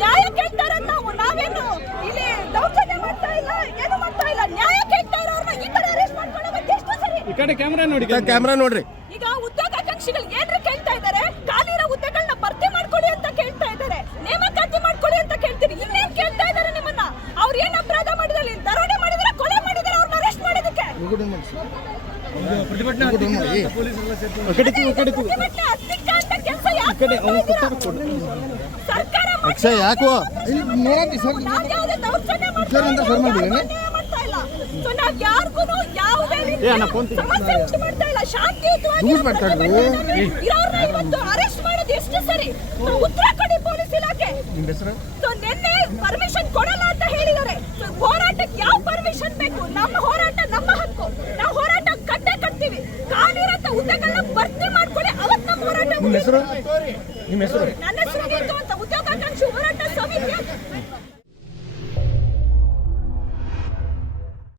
ನ್ಯಾಯ ಕೇಳ್ತಾರೆ. ನಾವೇನು ಇಲ್ಲಿ ದೌರ್ಜನ್ಯ ಮಾಡ್ತಾ ಇಲ್ಲ, ಏನು ಮಾಡ್ತಾ ಇಲ್ಲ. ನ್ಯಾಯ ಕೇಳ್ತಾ ಇರೋರ್ನ ಈ ತರ ಅರೆಸ್ಟ್ ಮಾಡ್ಕೊಳ್ಳೋದು ಎಷ್ಟು ಸರಿ? ಈ ಕಡೆ ಕ್ಯಾಮ್ರಾ ನೋಡ್ರಿ. ಈಗ ಉದ್ಯೋಗಾಕಾಂಕ್ಷಿಗಳು ಏನ್ರಿ ಕೇಳ್ತಾ ಇದ್ದಾರೆ? ಖಾಲಿ ಇರೋ ಹುದ್ದೆಗಳನ್ನ ಭರ್ತಿ ಮಾಡ್ಕೊಡಿ ಅಂತ ಕೇಳ್ತಾ ಇದ್ದಾರೆ, ನೇಮಕಾತಿ ಮಾಡ್ಕೊಡಿ ಅಂತ ಕೇಳ್ತೀರಿ. ಇನ್ನೇನ್ ಕೇಳ್ತಾ ಇದ್ದಾರೆ ನಿಮ್ಮನ್ನ? ಅವ್ರು ಏನ್ ಅಪರಾಧ ಮಾಡಿದ್ರೆ, ದರೋಡೆ ಮಾಡಿದ್ರೆ, ಕೊಲೆ ಮಾಡಿದ್ರೆ, ಅವ್ರನ್ನ ಅರೆಸ್ಟ್ ಮಾಡೋದಕ್ಕೆ ಅಕ್ಷಯ್ ಯಾಕೋ ಅರೆಸ್ಟ್ ಮಾಡೋದು ಎಷ್ಟು ಸರಿ? ಉತ್ತರ ಕೊಡಿ ಪೊಲೀಸ್ ಇಲಾಖೆ. ನಿನ್ನೆ ಪರ್ಮಿಷನ್ ಕೊಡಲ್ಲ ಅಂತ ಹೇಳಿದ್ದಾರೆ. ಹೋರಾಟಕ್ಕೆ ಯಾವ ಪರ್ಮಿಷನ್ ಬೇಕು? ನಮ್ಮ ಹೋರಾಟ ನಮ್ಮ ಹಕ್ಕು, ನಾವು ಹೋರಾಟ ಕಟ್ಟೆ ಕಟ್ತೀವಿ. ಕಾಲಿರಂತ ಹುದ್ದೆಗಳನ್ನ ಭರ್ತಿ ಮಾಡ್ಕೊಳ್ಳಿ, ಅವತ್ತು ನಮ್ಮ ಹೋರಾಟ. ನಿಮ್ಮ ಹೆಸರು? ನನ್ನ ಹೆಸರು ಗೀತು ಅಂತ, ಉದ್ಯೋಗಾಕಾಂಕ್ಷಿ ಹೋರಾಟ ಸಮಿತಿ.